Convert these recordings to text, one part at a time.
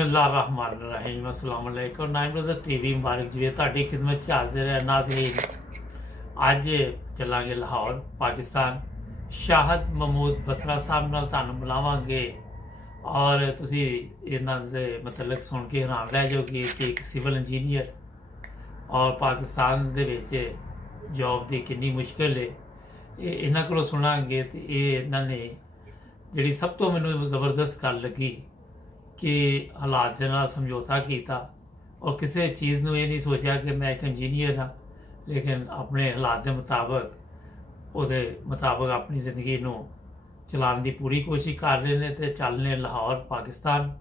बिस्मिल्लाहिर्रहमानिर्रहीम अस्सलाम वालेकुम नाइम रोज़र टीवी मुबारक जी ਤੁਹਾਡੀ ਖidmat 'ਚ ਹਾਜ਼ਰ ਹੈ ਨਾਜ਼ਰੀਨ। ਅੱਜ ਚੱਲਾਂਗੇ ਲਾਹੌਰ ਪਾਕਿਸਤਾਨ ਸ਼ਾਹਦ ਮਹਿਮੂਦ ਬਸਰਾ ਸਾਹਿਬ ਨਾਲ ਤੁਹਾਨੂੰ ਮਿਲਾਵਾਂਗੇ ਔਰ ਤੁਸੀਂ ਇਹਨਾਂ ਦੇ ਮਤਲਬ ਸੁਣ ਕੇ ਹੈਰਾਨ ਰਹਿ ਜਾਓਗੇ ਕਿ ਇੱਕ ਸਿਵਲ ਇੰਜੀਨੀਅਰ ਔਰ ਪਾਕਿਸਤਾਨ ਦੇ ਵਿੱਚ ਜੌਬ ਦੀ ਕਿੰਨੀ ਮੁਸ਼ਕਿਲ ਹੈ। ਇਹ ਇਹਨਾਂ ਕੋਲੋਂ ਸੁਣਾਂਗੇ ਤੇ ਇਹ ਇਹਨਾਂ ਨੇ ਜਿਹੜੀ ਸਭ ਤੋਂ ਮੈਨੂੰ ਜ਼ਬਰਦਸਤ ਗੱਲ ਲੱਗੀ कि हालात के नाल समझौता किया और किसी चीज़ में ये नहीं सोचा कि मैं एक इंजीनियर हाँ, लेकिन अपने हालात के मुताबिक अपनी ज़िंदगी को चलाने की पूरी कोशिश कर रहे हैं तो चल रहे लाहौर पाकिस्तान।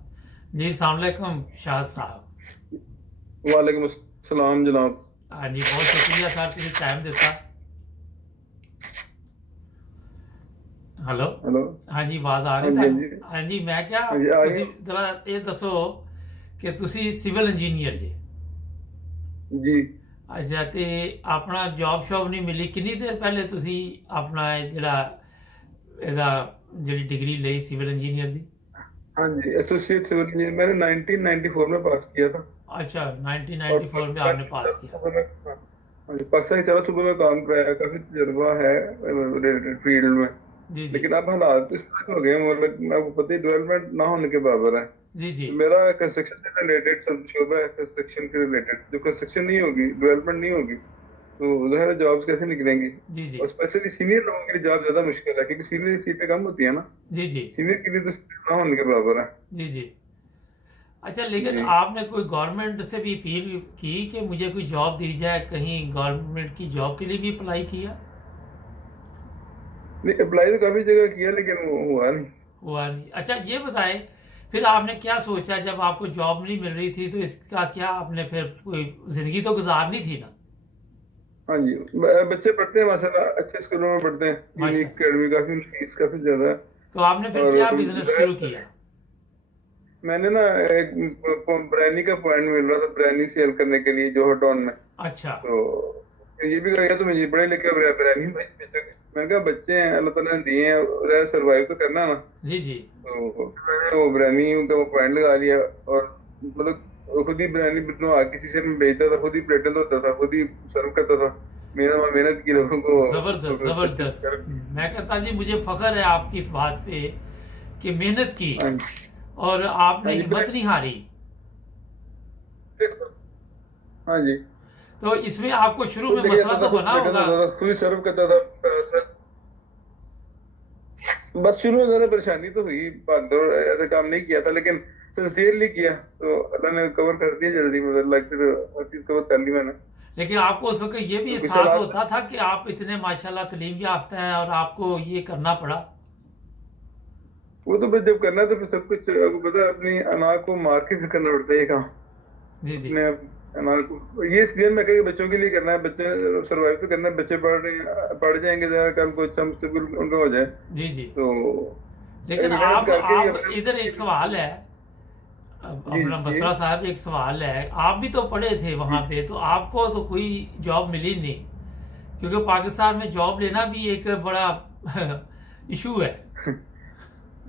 जी अस्सलाम वालेकुम शाहद साहब। वालेकुम अस्सलाम जनाब। हाँ जी बहुत शुक्रिया सर तुझे टाइम दिता। हेलो हेलो हाँ जी आवाज आ रही है। हाँ जी मैं क्या जरा ये दसो कि तुसी सिविल इंजीनियर जी जी अच्छा ते अपना जॉब शॉब नहीं मिली कितनी देर पहले तुसी अपना जड़ा एदा जड़ी डिग्री ली सिविल इंजीनियर दी? हाँ जी एसोसिएट सिविल इंजीनियर मैंने 1994 में पास किया था। अच्छा 1994 में आपने पास किया। हाँ जी पाकिस्तान चला सुबह में काम कराया, काफी तजुर्बा है रिलेटेड फील्ड में। जी जी लेकिन अब हालात इस तरह हो गए मतलब आपको पता ही डेवलपमेंट ना होने के बराबर है। जी जी मेरा कंस्ट्रक्शन से रिलेटेड सब शोबा है, कंस्ट्रक्शन के रिलेटेड। जो कंस्ट्रक्शन नहीं होगी, डेवलपमेंट नहीं होगी तो ज़ाहिर है जॉब्स कैसे निकलेंगी। जी जी और स्पेशली सीनियर लोगों के लिए जॉब ज्यादा मुश्किल है क्योंकि सीनियर सीटें कम होती है ना। जी जी सीनियर के लिए तो ना होने के बराबर है। जी जी अच्छा लेकिन आपने कोई गवर्नमेंट से भी अपील की कि मुझे कोई जॉब दी जाए, कहीं गवर्नमेंट की जॉब के लिए भी अप्लाई किया? नहीं अप्लाई तो काफी जगह किया लेकिन वो हुआ नहीं। अच्छा ये बताएं फिर आपने क्या सोचा जब आपको जॉब नहीं मिल रही थी तो इसका क्या आपने फिर कोई जिंदगी तो गुजारनी थी ना? हाँ जी बच्चे पढ़ते हैं माशाल्लाह, अच्छे स्कूलों में पढ़ते हैं, यूनिक अकेडमी, काफी फीस काफी ज्यादा है। तो आपने फिर क्या बिजनेस शुरू किया? मैंने ना एक बिरयानी का पॉइंट मिल रहा था बिरयानी सेल करने के लिए जोहर टाउन में। अच्छा तो ये भी कहा तो मुझे बड़े लेके बिरयानी मैंने कहा बच्चे हैं अल्लाह ताला ने दिए हैं, सर्वाइव तो करना ना। जी जी तो मैंने वो बिरयानी का वो पॉइंट लगा लिया और मतलब खुद ही बिरयानी किसी से मैं बेचता था, खुद ही प्लेटें धोता था, खुद ही सर्व करता था। मेरा मेहनत की लोगों को जबरदस्त जबरदस्त। मैं कहता जी मुझे फख्र है आपकी इस बात पे कि मेहनत की और आपने हिम्मत नहीं हारी। हाँ जी तो इसमें आपको शुरू में मसला तो बना होगा? खुद सर्व करता था सर। बस शुरू में ज्यादा परेशानी तो हुई, भागदौड़ ऐसा काम नहीं किया था लेकिन सिंसियरली किया तो अल्लाह ने कवर कर दिया जल्दी, मतलब हर चीज कवर कर ली मैंने। लेकिन आपको उस वक्त ये भी एहसास होता था कि आप इतने माशाल्लाह तालीम याफ्ता हैं और आपको ये करना पड़ा? वो तो बस जब करना है तो फिर सब कुछ आपको पता है, अपनी अनाज को मार के फिर करना पड़ता है ये काम। जी जी अनाज को ये इसलिए मैं कह बच्चों के लिए करना है, बच्चे सर्वाइव तो करना है, बच्चे पढ़ जाएंगे कल को अच्छा मुस्तकबिल उनका हो जाए। जी जी तो लेकिन आप इधर एक सवाल है अपना बसरा साहब, एक सवाल है, आप भी तो पढ़े थे वहां पे तो आपको तो कोई जॉब मिली नहीं क्योंकि पाकिस्तान में जॉब लेना भी एक बड़ा इशू है।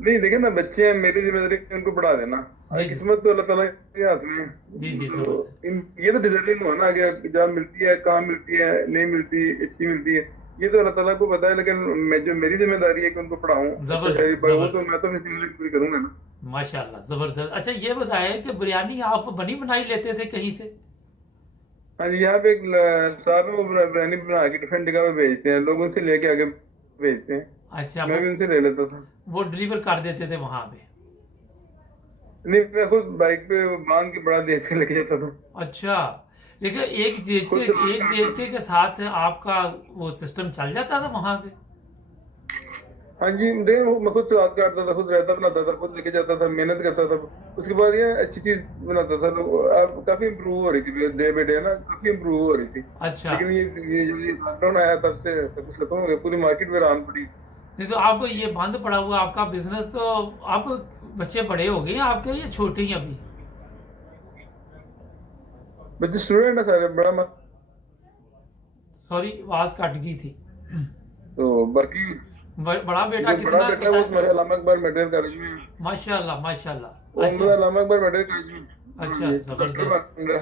नहीं देखिए ना बच्चे हैं, मेरी जिम्मेदारी उनको पढ़ा देना, किस्मत तो अल्लाह ताला के हाथ में है। जी जी तो ये तो डिजर्विंग हो ना कि जॉब मिलती है, कहाँ मिलती है, नहीं मिलती, अच्छी मिलती है, ये तो अल्लाह ताला को पता है। लेकिन जो मेरी जिम्मेदारी है कि उनको पढ़ाऊं, तो मैं तो जिम्मेदारी पूरी करूंगा ना। माशाल्लाह जबरदस्त। अच्छा ये बताए कि बिरयानी आप बनी बनाई लेते थे कहीं से? हाँ जी यहाँ पे एक साहब वो बिरयानी बना के डिफरेंट जगह पे भेजते हैं, लोग उनसे लेके आगे भेजते हैं। अच्छा मैं भी उनसे ले लेता था। वो डिलीवर कर देते थे वहां पे? नहीं मैं खुद बाइक पे बांध के बड़ा देश के लेके जाता था। अच्छा लेकिन एक देश के साथ आपका वो सिस्टम चल जाता था वहां पे? हाँ जी मैं खुद सलाद काटता था, खुद रायता बनाता था, खुद लेके जाता था, मेहनत करता था। उसके बाद ये अच्छी चीज बनाता था तो अब काफी इम्प्रूव हो रही थी, डे बाई डे ना काफी इम्प्रूव हो रही थी। अच्छा लेकिन ये जो लॉकडाउन आया तब से सब कुछ खत्म हो गया, पूरी मार्केट में रान पड़ी। नहीं तो आपको ये बंद पड़ा हुआ आपका बिजनेस, तो आप बच्चे बड़े हो गए आपके या छोटे ही अभी? बच्चे स्टूडेंट है सारे, बड़ा सॉरी आवाज कट गई थी। तो बाकी बड़ा बेटा कितना? बड़ा बेटा वो मेरा इस्लामाबाद मेडिकल कॉलेज में। माशाल्लाह माशाल्लाह। वो अच्छा मेरा नाम अकबर मेडिकल कॉलेज में। अच्छा, डॉक्टर जबरदस्त। बन गया।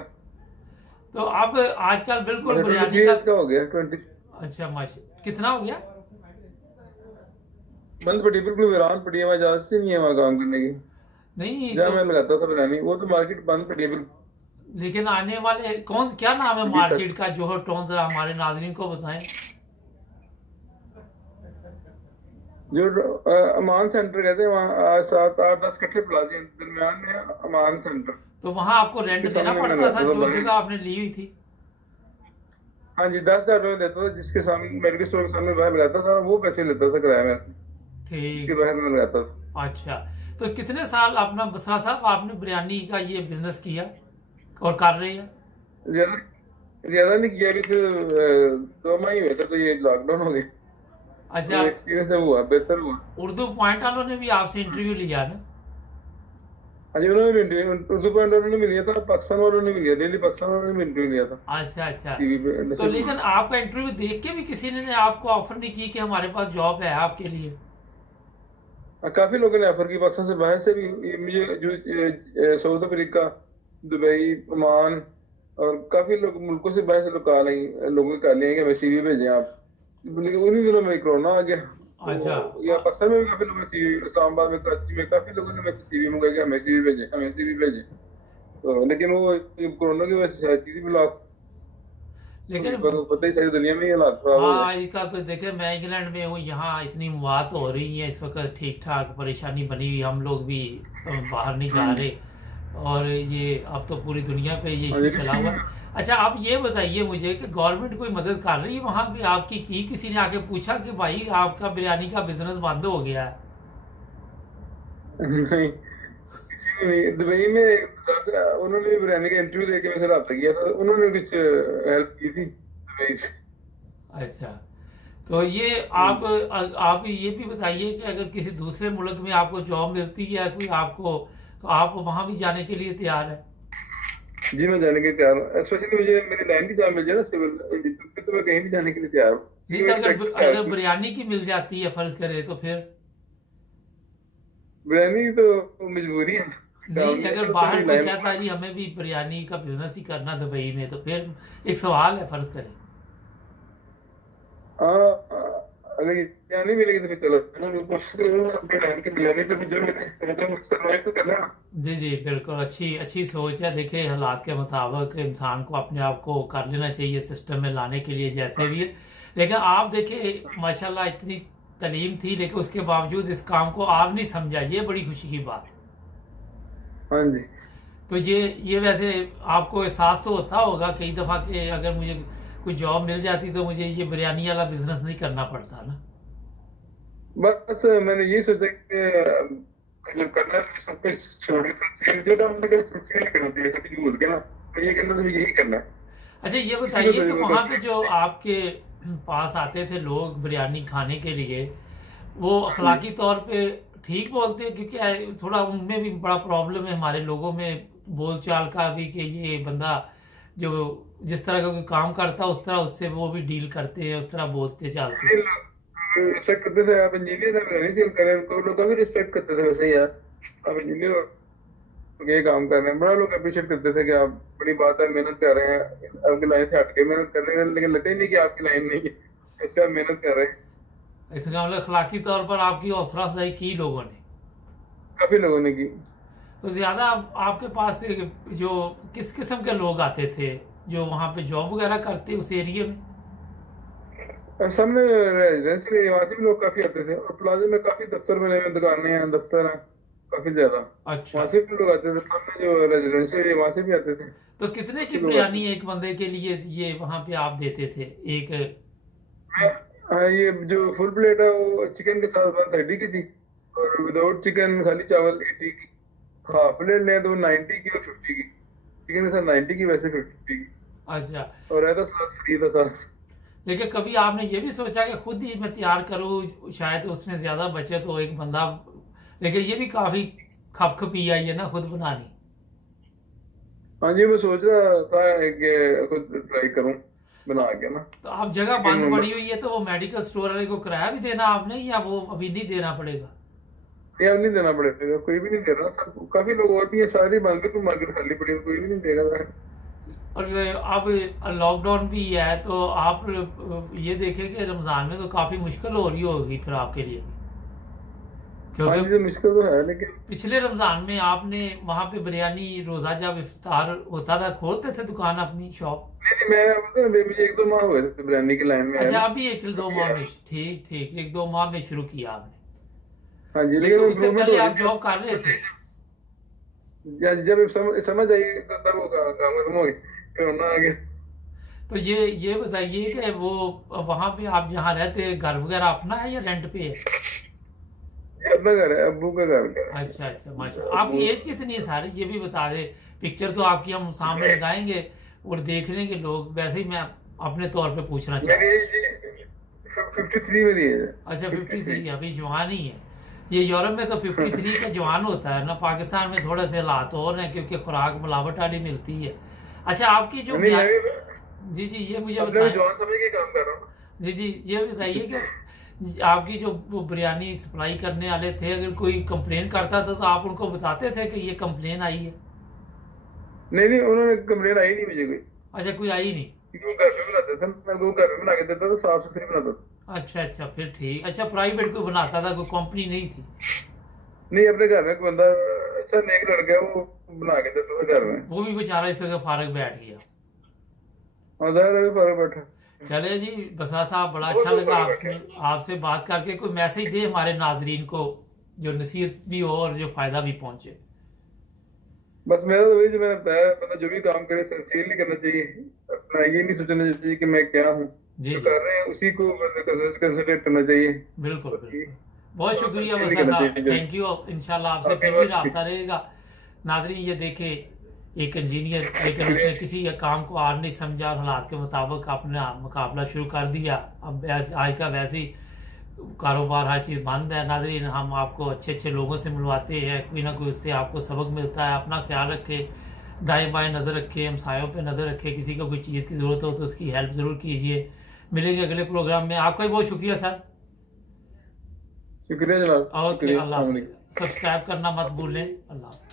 तो अब आजकल बिल्कुल अच्छा, बिरयानी 23 का। ईयर्स का हो गया, 20 अच्छा माशा, कितना हो गया? बंद पड़ी, बिल्कुल वीरान पड़ी है, वहाँ इजाजत ही नहीं है वहाँ काम करने की। नहीं जहाँ तो, मैं लगाता था बिरयानी, वो तो मार्केट बंद पड़ी है बिल्कुल। लेकिन आने वाले कौन, क्या नाम है अभी तक मार्केट का, जोहर टाउन, जरा हमारे नाजरीन को बताएं। जो अमान सेंटर कहते हैं, वहाँ 7 8 10 कट्ठे प्लाजे हैं, दरमियान में है अमान सेंटर। तो वहां आपको उसके रेंट देना सामने मैं पड़ता था लगाता था जो बाहर। जगह आपने ली हुई थी? हाँ जी, 10,000 रुपये देता था, जिसके सामने मेडिकल स्टोर के सामने बाहर लगाता था, वो पैसे लेता था किराए में से। उसके ठीक। बाहर में लगाता था। अच्छा, तो कितने साल अपना बसरा साहब आपने बिरयानी का ये बिजनेस किया और कर रहे हैं? ज्यादा ज्यादा नहीं किया अभी तो, 2 माह ही हुए थे तो ये लॉकडाउन हो गई। अच्छा, तो एक्सपीरियंस है, हुआ बेहतर हुआ। उर्दू पॉइंट वालों ने भी आपसे इंटरव्यू लिया ना? हाँ जी, उन्होंने भी उर्दू पॉइंट वालों ने भी लिया था, पाकिस्तान वालों ने भी लिया, डेली पाकिस्तान वालों ने भी इंटरव्यू लिया था अच्छा अच्छा। टीवी पे तो नसीब। लेकिन आपका इंटरव्यू देख के भी किसी ने आपको ऑफर नहीं की कि हमारे पास जॉब है आपके लिए? काफी लोगों ने ऑफर की, पाकिस्तान से, बाहर से भी। ये मुझे जो साउथ अफ्रीका, दुबई, ओमान और काफी लोग मुल्कों से, बाहर से लोग कॉल आई, लोगों की कॉल आई कि हमें सीवी भेजें आप। लेकिन उन्हीं दिनों में कोरोना आ गया, अच्छा तो या पाकिस्तान में भी काफी लोगों ने सीवी, इस्लामाबाद में, कराची में काफी लोगों ने मुझसे सीवी मंगाई कि हमें सीवी भेजें, हमें सीवी भेजें। तो लेकिन वो ये कोरोना की वजह से शायद चीज भी लॉक, लेकिन पता ही, सारी दुनिया में ही हालात खराब हो गए। हाँ, इसका तो देखे, मैं इंग्लैंड में हूँ, यहाँ इतनी बात हो रही है इस वक्त, ठीक ठाक परेशानी बनी हुई, हम लोग भी बाहर नहीं जा रहे, और ये अब तो पूरी दुनिया पे ये हाँ इशू जी, चला हुआ है। अच्छा, आप ये बताइए मुझे कि गवर्नमेंट कोई मदद कर रही है वहाँ पे आपकी, की किसी ने आके पूछा कि भाई आपका बिरयानी का बिजनेस बंद हो गया है? नहीं, किसी ने नहीं। दुबई में उन्होंने भी बिरयानी का इंटरव्यू देके मेरे से रब्ता किया था, उन्होंने कुछ हेल्प की थी दुबई से। अच्छा, तो ये आप ये भी बताइए कि अगर किसी दूसरे मुल्क में आपको जॉब मिलती है कोई आपको, तो आप वहां भी जाने के लिए तैयार है? जी, मैं जाने के लिए तैयार हूँ, स्पेशली मुझे मेरी लाइन की जॉब मिल जाए ना, सिविल इंजीनियर की, तो मैं कहीं भी जाने के लिए तैयार हूँ, नहीं क्योंकि तो मेरी अगर प्रैक्टिस है अगर उसकी। बिरयानी की मिल जाती है फर्ज करे तो फिर? बिरयानी तो मजबूरी है, काम नहीं, नहीं है अगर तो बाहर मेरी कोई लाइन। कहता है जी हमें भी बिरयानी का बिजनेस ही करना दुबई में, तो फिर एक सवाल है, फर्ज करें। हाँ, अगर यहाँ नहीं मिलेगी तो फिर चलो, मैं कोशिश करूंगा अपनी लाइन की बिरयानी, तो जो मैंने सर्वाइव तो करना है ना। जी जी बिल्कुल, अच्छी अच्छी सोच है। देखिए, हालात के मुताबिक इंसान को अपने आप को कर लेना चाहिए सिस्टम में लाने के लिए, जैसे भी है। लेकिन आप देखिए, माशाल्लाह इतनी तालीम थी, लेकिन उसके बावजूद इस काम को आप नहीं समझा, ये बड़ी खुशी की बात है। हाँ जी। तो ये वैसे आपको एहसास तो होता होगा कई दफ़ा कि अगर मुझे कोई जॉब मिल जाती तो मुझे ये बिरयानी वाला बिजनेस नहीं करना पड़ता ना? बस मैंने ये सोचा कि जब करना है सब कुछ छोड़ के सिंसियर, जो काम मैं सिंसियर करना चाहिए, कभी भूल के ना, तो ये करना, तो यही करना है। अच्छा, ये इसी को बताइए कि तो वहाँ पे मैं जो आपके पास आते थे लोग बिरयानी खाने के लिए, वो अखलाकी तौर पे ठीक बोलते हैं? क्योंकि थोड़ा उनमें भी बड़ा प्रॉब्लम है हमारे लोगों में बोलचाल का भी, कि ये बंदा जो जिस तरह का कोई काम करता है उस तरह उससे वो भी डील करते हैं, उस तरह बोलते चालते हैं। रिस्पेक्ट करते थे, आप इंजीनियर है, मैं नहीं सेल कर रहे हैं, उनको लोग काफी रिस्पेक्ट करते थे वैसे ही यार, आप इंजीनियर हो, ये काम कर रहे हैं, बड़ा लोग अप्रिशिएट करते थे कि आप, बड़ी बात है, मेहनत कर रहे हैं, आपकी लाइन से हट के मेहनत कर रहे हैं, लेकिन लगता ही नहीं कि आपकी लाइन नहीं है, इससे आप मेहनत कर रहे हैं। इसका मतलब अखलाकी तौर पर आपकी हौसला अफजाई की लोगों ने? काफी लोगों ने की। तो ज्यादा आपके पास से जो किस किस्म के लोग आते थे जो वहाँ पे जॉब वगैरह करते उस एरिया में? सामने रेजिडेंशियल एरिया, वहाँ से भी लोग काफी आते थे, और प्लाजा में काफी दफ्तर बने हुए, दुकानें हैं, दफ्तर हैं काफी ज्यादा, अच्छा, वहाँ से भी लोग आते थे, सामने जो रेजिडेंशियल एरिया वहाँ से भी आते थे, तो कितने की काफी लोग आते बिरयानी एक बंदे के लिए ये वहाँ पे आप देते थे एक? थे। हाँ, ये जो फुल प्लेट है वो चिकन के साथ 130 की थी, और विदाउट चिकन खाली चावल 80 की। हाफ प्लेट लें तो 90 की और 50 की, चिकन के साथ 90 की, वैसे 50 की, अच्छा, और रहता साथ फ्री था साथ। लेकिन कभी आपने ये भी सोचा कि खुद ही मैं तैयार करूँ, शायद उसमें ज्यादा बचे तो एक बंदा, लेकिन ये भी काफी खपखपी आई है ना खुद बनानी? हाँ जी, मैं सोच रहा था कि खुद ट्राई करूँ बना के ना। तो आप जगह लेकिन बंद पड़ी हुई है, तो वो मेडिकल स्टोर वाले को किराया भी देना आपने, या वो अभी नहीं देना पड़ेगा? ये अब नहीं देना पड़ेगा, कोई भी नहीं दे रहा, सब काफी लोग और भी है, सारी मार्केट खाली पड़ी है, कोई भी नहीं देगा। और अब लॉकडाउन भी है तो आप ये देखें कि रमजान में तो काफी मुश्किल हो रही होगी फिर आपके लिए, हाँ जी, क्योंकि तो मुश्किल तो है, लेकिन पिछले रमजान में आपने वहां पे बिरयानी रोजा जब इफ्तार होता था खोलते थे दुकान अपनी शॉप। नहीं मैं मतलब मुझे 1-2 माह हुए थे बिरयानी की लाइन में है अच्छा ना। अभी एक दो माह में, ठीक ठीक, एक दो माह में शुरू किया आपने, हाँ जी, लेकिन लेकिन उससे इम्प्रूवमेंट पहले हो आप रही जॉब कर रहे थे। है, जब समझ आई तब वो काम खत्म हो गई, कोरोना आ गया। तो ये बताइए कि वो वहां पे आप जहाँ रहते हैं घर वगैरह अपना है या रेंट पे है? ये अपना घर है, अब्बू का घर है। अच्छा अच्छा, माशा। आपकी एज कितनी है सारे, ये भी बता दे। पिक्चर तो आपकी हम सामने लगाएंगे और देख लेंगे लोग, वैसे ही मैं अपने तौर पे पूछना चाहूँ। मेरी एज 53 मेरी एज है। अच्छा 53, 53। अभी जवान ही है। ये यूरोप में तो 53 का जवान होता है ना, पाकिस्तान में थोड़े से हालात और हैं क्योंकि खुराक मिलावट वाली मिलती है। अच्छा आपकी जो नहीं, मैं भी जी जी ये मुझे अपने भी बताएं। जवान समझ के काम कर रहा हूँ। जी जी ये बताइए कि आपकी जो वो बिरयानी सप्लाई करने वाले थे, अगर कोई कंप्लेन करता था तो आप उनको बताते थे कि ये कंप्लेन आई है? नहीं नहीं, उन्होंने कंप्लेन आई नहीं मुझे कोई, अच्छा कोई आई नहीं। क्योंकि वो घर में बनाते थे, मैं वो घर में बना के देता था, साफ सुथरी बनाता था। अच्छा अच्छा फिर ठीक। अच्छा प्राइवेट कोई बनाता था, कोई कंपनी नहीं थी? नहीं, अपने घर में एक बंदा अच्छा नेक लड़का है, वो बना के देता था घर में। वो भी बेचारा इस वक्त फारग बैठ गया। हाँ, दादा भी पर बैठा। चले जी बसरा साहब, बड़ा वो अच्छा तो लगा पर आपसे बैठा। आपसे बात करके। कोई मैसेज दे हमारे नाजरीन को जो नसीहत भी हो और जो फायदा भी पहुंचे। बस मेरा तो वही, जो मैंने बताया, मतलब जो भी काम करे सिंसियरली करना चाहिए, अपना ये नहीं सोचना चाहिए कि मैं क्या हूँ, जी जो जी कर रहे हैं उसी को कंसंट्रेट करना चाहिए। बिल्कुल और ये बिल्कुल। बहुत शुक्रिया sincerely बसरा करना साहब, चाहिए। Thank you. इंशाल्लाह आपसे आपके फिर भी पास रब्ता रहेगा। नाजरीन ये देखे एक इंजीनियर, लेकिन उसने किसी का काम को आर नहीं समझा और हालात के मुताबिक अपना मुकाबला शुरू कर दिया। अब आज का वैसे ही कारोबार हर चीज़ बंद है। नाजरीन हम आपको अच्छे अच्छे लोगों से मिलवाते हैं, कोई ना कोई उससे आपको सबक मिलता है। अपना ख्याल रखें, दाएं बाएं नज़र रखें, हमसायों पे नज़र रखें, किसी को कोई चीज़ की ज़रूरत हो तो उसकी हेल्प ज़रूर कीजिए। मिलेंगे अगले प्रोग्राम में। आपका भी बहुत शुक्रिया सर। शुक्रिया जनाब, ओके शुक्रिया, अल्लाह अस्सलाम हाफ़िज़। वालेकुम। सब्सक्राइब करना मत भूलें। अल्लाह हाफ़िज़।